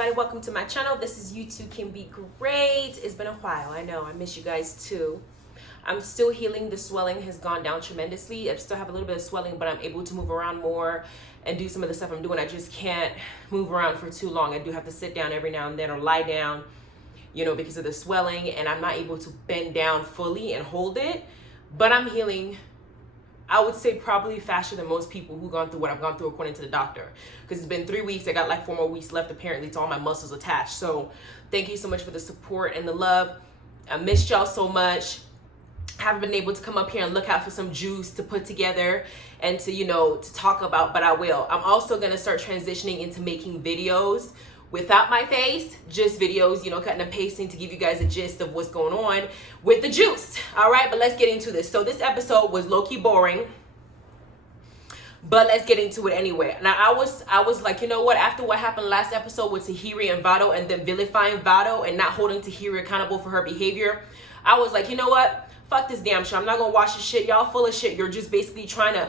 everybody? Welcome to my channel. This is You Too Can Be Great. It's been a while. I know. I miss you guys too. I'm still healing. The swelling has gone down tremendously. I still have a little bit of swelling, but I'm able to move around more and do some of the stuff I'm doing. I just can't move around for too long. I do have to sit down every now and then or lie down, you know, because of the swelling, and I'm not able to bend down fully and hold it. But I'm healing, I would say, probably faster than most people who've gone through what I've gone through according to the doctor. Because it's been 3 weeks. I got like 4 more weeks left apparently to all my muscles attached. So thank you so much for the support and the love. I missed y'all so much. Haven't been able to come up here and look out for some juice to put together and to, you know, to talk about, but I will. I'm also going to start transitioning into making videos without my face, just videos, you know, cutting and pasting to give you guys a gist of what's going on with the juice. All right, but let's get into this. So this episode was low-key boring, but let's get into it anyway. Now, I was like, you know what, after what happened last episode with Tahiri and Vado and then vilifying Vado and not holding Tahiri accountable for her behavior, I was like, you know what, fuck this damn shit. I'm not gonna watch this shit. Y'all full of shit. You're just basically trying to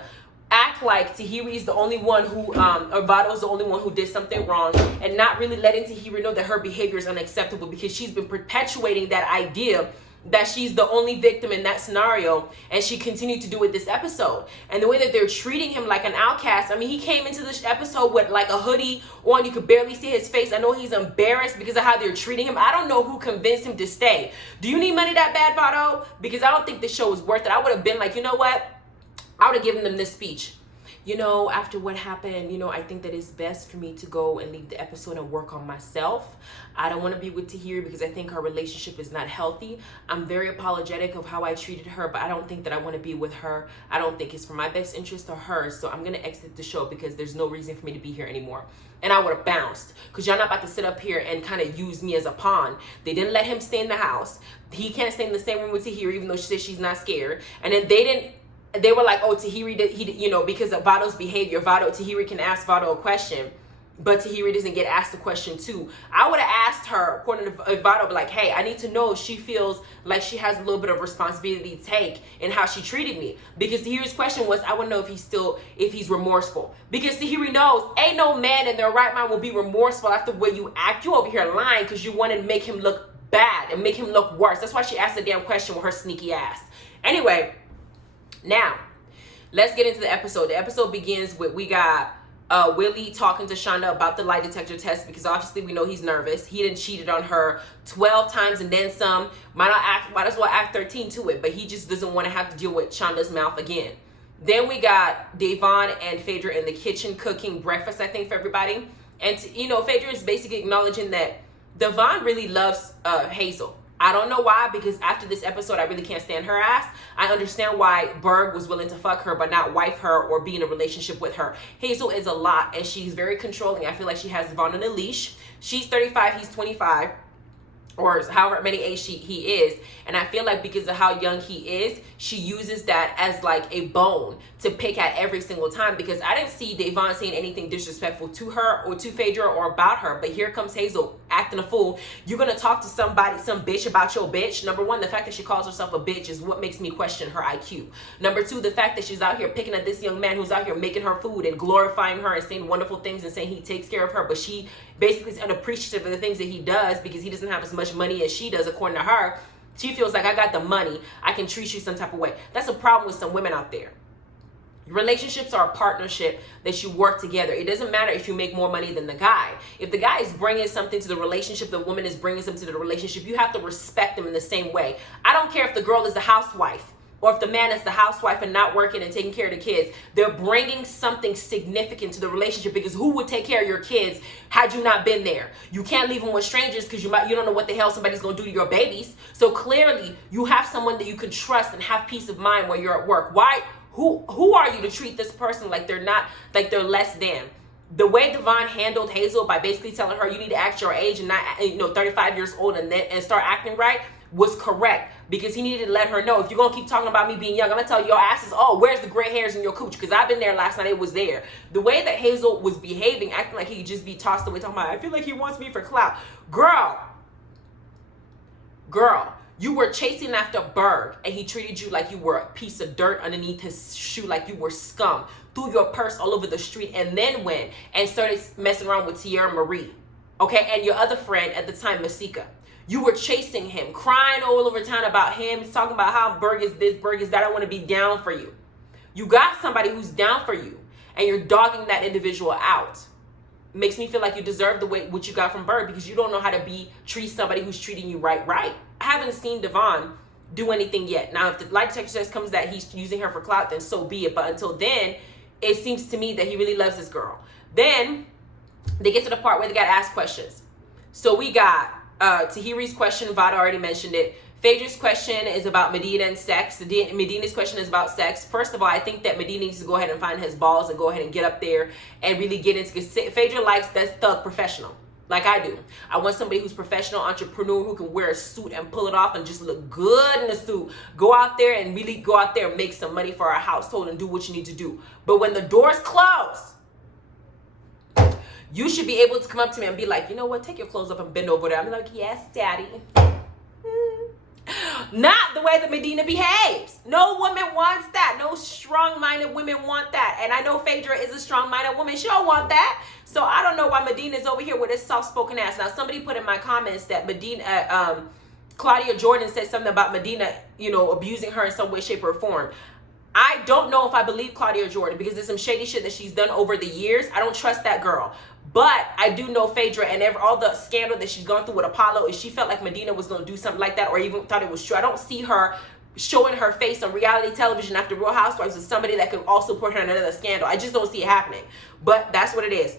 act like Tahiri's the only one who, or Vado's the only one who did something wrong, and not really letting Tahiri know that her behavior is unacceptable, because she's been perpetuating that idea that she's the only victim in that scenario, and she continued to do it this episode. And the way that they're treating him like an outcast, I mean, he came into this episode with like a hoodie on, you could barely see his face. I know he's embarrassed because of how they're treating him. I don't know who convinced him to stay. Do you need money that bad, Vado? Because I don't think this show was worth it. I would have been like, you know what, I would have given them this speech. You know, after what happened, you know, I think that it's best for me to go and leave the episode and work on myself. I don't want to be with Tahiri because I think our relationship is not healthy. I'm very apologetic of how I treated her, but I don't think that I want to be with her. I don't think it's for my best interest or hers. So I'm going to exit the show because there's no reason for me to be here anymore. And I would have bounced, because y'all not about to sit up here and kind of use me as a pawn. They didn't let him stay in the house. He can't stay in the same room with Tahiri, even though she says she's not scared. And then they were like, oh, Tahiri did, you know, because of Vado's behavior, Tahiri can ask Vado a question, but Tahiri doesn't get asked the question too. I would have asked her, according to Vado, like, hey, I need to know if she feels like she has a little bit of responsibility to take in how she treated me. Because Tahiri's question was, I want to know if he's remorseful. Because Tahiri knows, ain't no man in their right mind will be remorseful after the way you act. You over here lying because you want to make him look bad and make him look worse. That's why she asked the damn question with her sneaky ass. Anyway, now, let's get into the episode. The episode begins with, we got Willie talking to Shonda about the lie detector test, because obviously we know he's nervous. He done cheated on her 12 times and then some. Might as well act 13 to it, but he just doesn't want to have to deal with Shonda's mouth again. Then we got Devon and Phaedra in the kitchen cooking breakfast, I think, for everybody. And, you know, Phaedra is basically acknowledging that Devon really loves Hazel. I don't know why, because after this episode, I really can't stand her ass. I understand why Berg was willing to fuck her, but not wife her or be in a relationship with her. Hazel is a lot, and she's very controlling. I feel like she has Devon on a leash. She's 35, he's 25. Or however many age he is, and I feel like because of how young he is, she uses that as like a bone to pick at every single time, because I didn't see Devon saying anything disrespectful to her or to Phaedra or about her, but here comes Hazel acting a fool. You're gonna talk to somebody, some bitch, about your bitch. Number one, the fact that she calls herself a bitch is what makes me question her IQ. Number two, the fact that she's out here picking at this young man who's out here making her food and glorifying her and saying wonderful things and saying he takes care of her, but she basically is unappreciative of the things that he does because he doesn't have as much money as she does. According to her, she feels like, I got the money, I can treat you some type of way. That's a problem with some women out there. Relationships are a partnership that you work together. It doesn't matter if you make more money than the guy. If the guy is bringing something to the relationship, the woman is bringing something to the relationship, you have to respect them in the same way. I don't care if the girl is the housewife or if the man is the housewife and not working and taking care of the kids. They're bringing something significant to the relationship, because who would take care of your kids had you not been there? You can't leave them with strangers because you don't know what the hell somebody's going to do to your babies. So clearly you have someone that you can trust and have peace of mind when you're at work. Why? Who are you to treat this person like they're not, like they're less than? The way Devon handled Hazel by basically telling her you need to act your age and not, 35 years old and start acting right was correct, because he needed to let her know, if you're gonna keep talking about me being young, I'm gonna tell your asses, oh, where's the gray hairs in your cooch? Because I've been there last night, it was there. The way that Hazel was behaving, acting like he could just be tossed away, talking about, I feel like he wants me for clout. Girl, you were chasing after Berg and he treated you like you were a piece of dirt underneath his shoe, like you were scum, threw your purse all over the street, and then went and started messing around with Tierra Marie. Okay, and your other friend at the time, Masika. You were chasing him, crying all over town about him. He's talking about how Berg is this, Berg is that. I want to be down for you. You got somebody who's down for you, and you're dogging that individual out. Makes me feel like you deserve the way what you got from Berg, because you don't know how to treat somebody who's treating you right. I haven't seen Devon do anything yet. Now, if the lie detector test comes that he's using her for clout, then so be it. But until then, it seems to me that he really loves this girl. Then they get to the part where they got to ask questions. So we got Tahiri's question. Vada already mentioned it. Phaedra's question is about Medina and sex. Medina's question is about sex. First of all, I think that Medina needs to go ahead and find his balls and go ahead and get up there and really get into, because Phaedra likes that thug professional, like I do. I want somebody who's professional, entrepreneur, who can wear a suit and pull it off and just look good in the suit. Go out there and really go out there and make some money for our household and do what you need to do. But when the doors close, you should be able to come up to me and be like, you know what, take your clothes up and bend over there. I'm like, yes, daddy. Not the way that Medina behaves. No woman wants that. No strong-minded women want that. And I know Phaedra is a strong-minded woman. She don't want that. So I don't know why Medina is over here with this soft-spoken ass. Now, somebody put in my comments that Claudia Jordan said something about Medina, abusing her in some way, shape, or form. I don't know if I believe Claudia Jordan, because there's some shady shit that she's done over the years. I don't trust that girl. But I do know Phaedra, and all the scandal that she's gone through with Apollo, is she felt like Medina was going to do something like that, or even thought it was true. I don't see her showing her face on reality television after Real Housewives with somebody that could also put her in another scandal. I just don't see it happening. But that's what it is.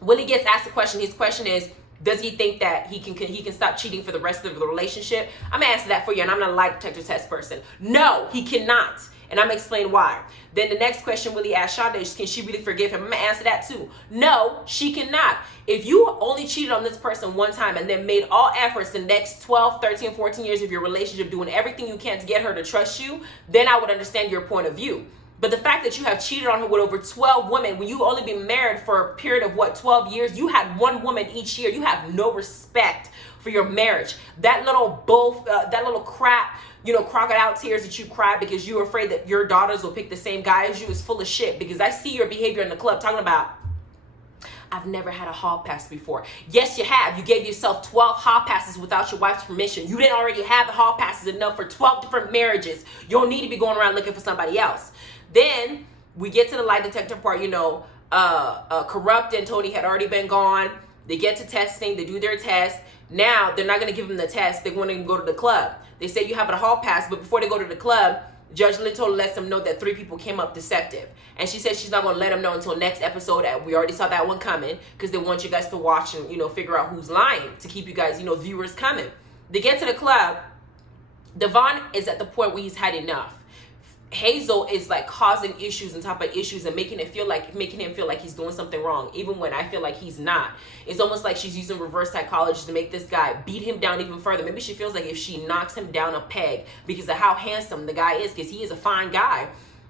Willie gets asked a question. His question is, does he think that he can stop cheating for the rest of the relationship? I'm going to answer that for you, and I'm not a lie detector test person. No, he cannot. And I'm going to explain why. Then the next question Willie asked Shonda, can she really forgive him? I'm going to answer that too. No, she cannot. If you only cheated on this person one time and then made all efforts the next 12, 13, 14 years of your relationship, doing everything you can to get her to trust you, then I would understand your point of view. But the fact that you have cheated on her with over 12 women, when you only been married for a period of 12 years, you had one woman each year. You have no respect for your marriage. That little crap, crocodile tears that you cry because you were afraid that your daughters will pick the same guy as you is full of shit. Because I see your behavior in the club talking about, I've never had a hall pass before. Yes, you have. You gave yourself 12 hall passes without your wife's permission. You didn't already have the hall passes enough for 12 different marriages. You don't need to be going around looking for somebody else. Then we get to the lie detector part. Corrupt and Tony had already been gone. They get to testing. They do their test. Now they're not going to give them the test. They're going to go to the club. They say you have a hall pass, but before they go to the club, Judge Lintola lets them know that 3 people came up deceptive. And she says she's not going to let them know until next episode. We already saw that one coming, because they want you guys to watch and, figure out who's lying, to keep you guys, viewers coming. They get to the club. Devon is at the point where he's had enough. Hazel is like causing issues on top of issues and making him feel like he's doing something wrong, even when I feel like he's not. It's almost like she's using reverse psychology to make this guy beat him down even further. Maybe she feels like if she knocks him down a peg because of how handsome the guy is, because he is a fine guy,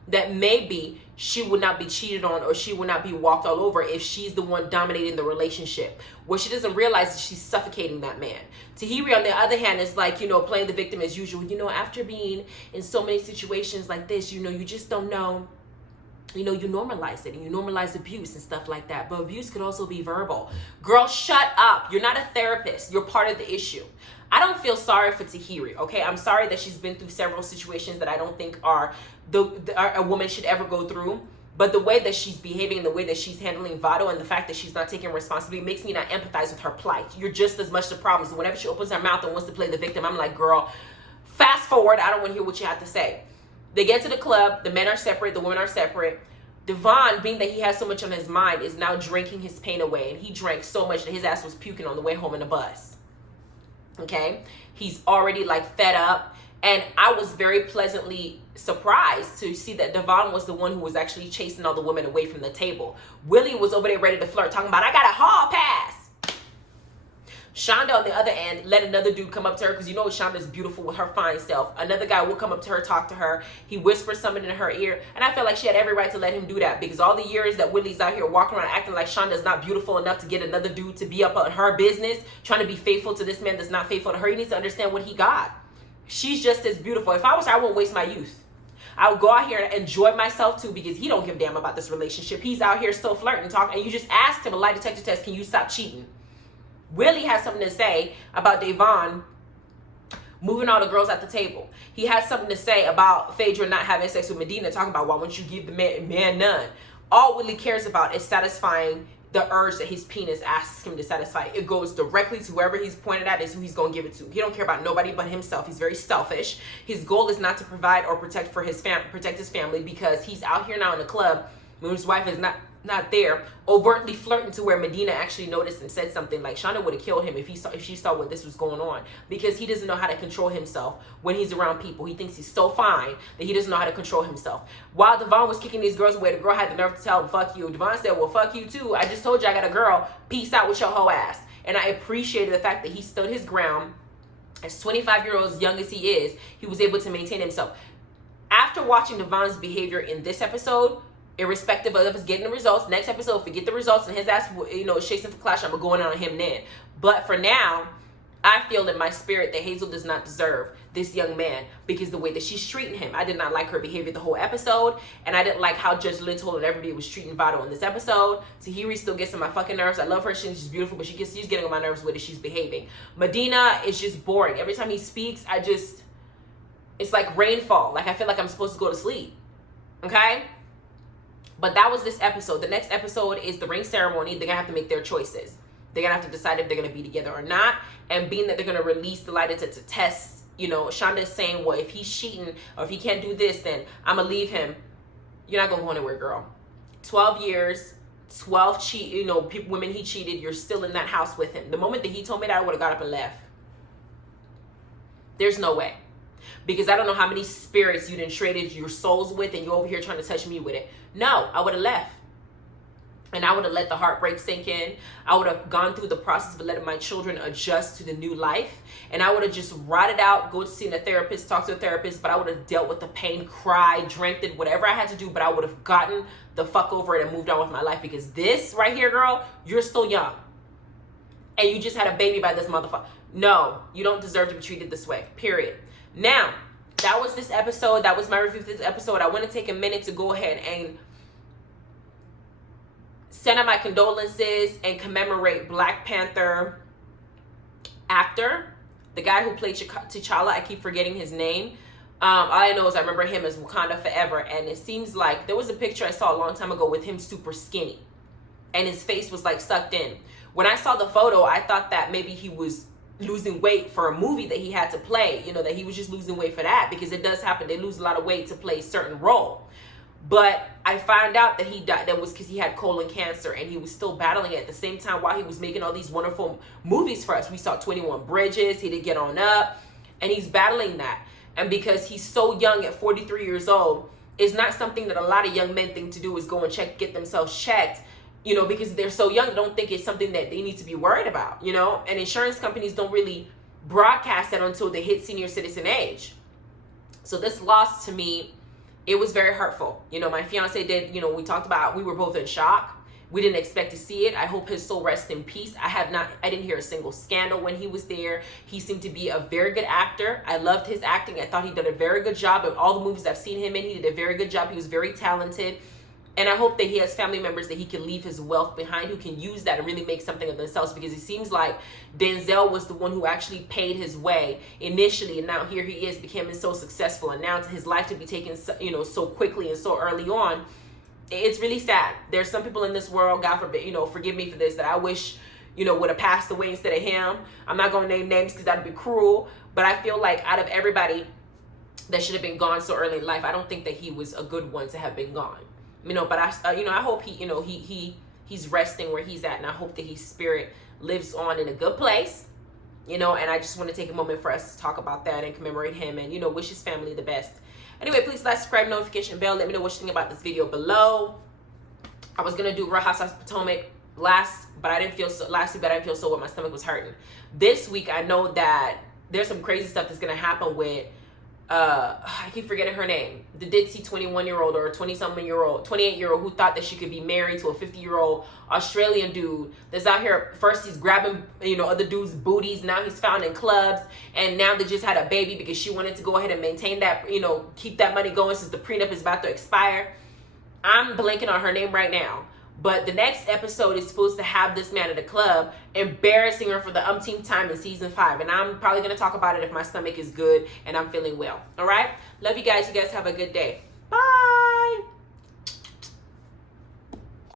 that maybe she would not be cheated on, or she would not be walked all over if she's the one dominating the relationship. What she doesn't realize is she's suffocating that man. Tahiri, on the other hand, is like, playing the victim as usual. After being in so many situations like this, you just don't know. You normalize it, and you normalize abuse and stuff like that. But abuse could also be verbal. Girl, shut up. You're not a therapist. You're part of the issue. I don't feel sorry for Tahiri, okay? I'm sorry that she's been through several situations that I don't think a woman should ever go through. But the way that she's behaving and the way that she's handling Vado, and the fact that she's not taking responsibility, makes me not empathize with her plight. You're just as much the problem. So whenever she opens her mouth and wants to play the victim, I'm like, girl, fast forward. I don't want to hear what you have to say. They get to the club. The men are separate. The women are separate. Devon, being that he has so much on his mind, is now drinking his pain away. And he drank so much that his ass was puking on the way home in the bus. Okay? He's already fed up. And I was very pleasantly surprised to see that Devon was the one who was actually chasing all the women away from the table. Willie was over there ready to flirt, talking about, I got a hall pass. Shonda, on the other end, let another dude come up to her, because Shonda's beautiful with her fine self. Another guy will come up to her, talk to her. He whispers something in her ear. And I felt like she had every right to let him do that, because all the years that Willie's out here walking around acting like Shonda's not beautiful enough to get another dude to be up on her business, trying to be faithful to this man that's not faithful to her, he needs to understand what he got. She's just as beautiful. If I was her, I wouldn't waste my youth. I would go out here and enjoy myself too, because he don't give a damn about this relationship. He's out here still flirting, talking, and you just asked him a lie detector test, can you stop cheating? really had something to say about Devon moving all the girls at the table. He had something to say about Phaedra not having sex with Medina, talking about why won't you give the man none. All Willie cares about is satisfying the urge that his penis asks him to satisfy. It goes directly to whoever he's pointed at is who he's going to give it to. He don't care about nobody but himself. He's very selfish. His goal is not to provide or protect for his protect his family, because he's out here now in the club when his wife is not there, overtly flirting to where Medina actually noticed and said something like Shonda would have killed him if she saw what this was going on, because he doesn't know how to control himself when he's around people. He thinks he's so fine that he doesn't know how to control himself. While Devon was kicking these girls away, the girl had the nerve to tell him, fuck you. Devon said, well, fuck you too. I just told you I got a girl. Peace out with your hoe ass. And I appreciated the fact that he stood his ground. As 25 years old, as young as he is, he was able to maintain himself. After watching Devon's behavior in this episode, irrespective of us getting the results, next episode, forget the results and his ass, is chasing for clash, I'm going on him then. But for now, I feel in my spirit that Hazel does not deserve this young man, because the way that she's treating him. I did not like her behavior the whole episode, and I didn't like how Judge Little and everybody was treating Vado in this episode. Tahiri still gets on my fucking nerves. I love her. She's beautiful, but she's getting on my nerves with it. She's behaving. Medina is just boring. Every time he speaks, it's like rainfall. Like I feel like I'm supposed to go to sleep. Okay? But that was this episode. The next episode is the ring ceremony. They're going to have to make their choices. They're going to have to decide if they're going to be together or not. And being that they're going to release the lie to test, Shonda is saying, well, if he's cheating or if he can't do this, then I'm going to leave him. You're not going to go anywhere, girl. 12 years, 12 women he cheated. You're still in that house with him. The moment that he told me that, I would have got up and left. There's no way. Because I don't know how many spirits you done traded your souls with, and you're over here trying to touch me with it. No, I would have left. And I would have let the heartbreak sink in. I would have gone through the process of letting my children adjust to the new life. And I would have just rotted out, go to see a therapist, talk to a therapist, but I would have dealt with the pain, cried, drank it, whatever I had to do, but I would have gotten the fuck over it and moved on with my life. Because this right here, girl, you're still young. And you just had a baby by this motherfucker. No, you don't deserve to be treated this way, period. Now, that was this episode. That was my review for this episode. I want to take a minute to go ahead and send out my condolences and commemorate Black Panther actor, the guy who played T'Challa. I keep forgetting his name. All I know is I remember him as Wakanda Forever, and it seems like there was a picture I saw a long time ago with him super skinny, and his face was like sucked in. When I saw the photo, I thought that maybe he was losing weight for a movie that he had to play, that he was just losing weight for that, because it does happen. They lose a lot of weight to play a certain role. But I found out that he died. That was because he had colon cancer, and he was still battling it at the same time while he was making all these wonderful movies for us. We saw 21 Bridges, He Did Get On Up, and he's battling that. And because he's so young at 43 years old, it's not something that a lot of young men think to do, is go and get themselves checked, because they're so young. They don't think it's something that they need to be worried about, and insurance companies don't really broadcast that until they hit senior citizen age. So this loss to me, it was very hurtful. My fiance did, we talked about, we were both in shock. We didn't expect to see it. I hope his soul rests in peace. I didn't hear a single scandal when he was there. He seemed to be a very good actor. I loved his acting. I thought he did a very good job in all the movies I've seen him in. He did a very good job. He was very talented. And I hope that he has family members that he can leave his wealth behind, who can use that and really make something of themselves, because it seems like Denzel was the one who actually paid his way initially, and now here he is, becoming so successful, and now to his life to be taken, so quickly and so early on. It's really sad. There's some people in this world, God forbid, forgive me for this, that I wish, would have passed away instead of him. I'm not going to name names because that'd be cruel, but I feel like out of everybody that should have been gone so early in life, I don't think that he was a good one to have been gone. But I hope he's resting where he's at, and I hope that his spirit lives on in a good place, and I just want to take a moment for us to talk about that and commemorate him, and wish his family the best. Anyway, please like, subscribe, notification bell. Let me know what you think about this video below. I was gonna do Real Housewives of Potomac last week, but I didn't feel so well. My stomach was hurting. This week, I know that there's some crazy stuff that's gonna happen with I keep forgetting her name, the ditzy 21-year-old or 20-something-year-old, 28-year-old who thought that she could be married to a 50-year-old Australian dude that's out here. First he's grabbing, other dudes' booties. Now he's found in clubs, and now they just had a baby because she wanted to go ahead and maintain that, keep that money going since the prenup is about to expire. I'm blanking on her name right now, But the next episode is supposed to have this man at the club embarrassing her for the umpteenth time in season 5. And I'm probably going to talk about it if my stomach is good and I'm feeling well. All right? Love you guys. You guys have a good day.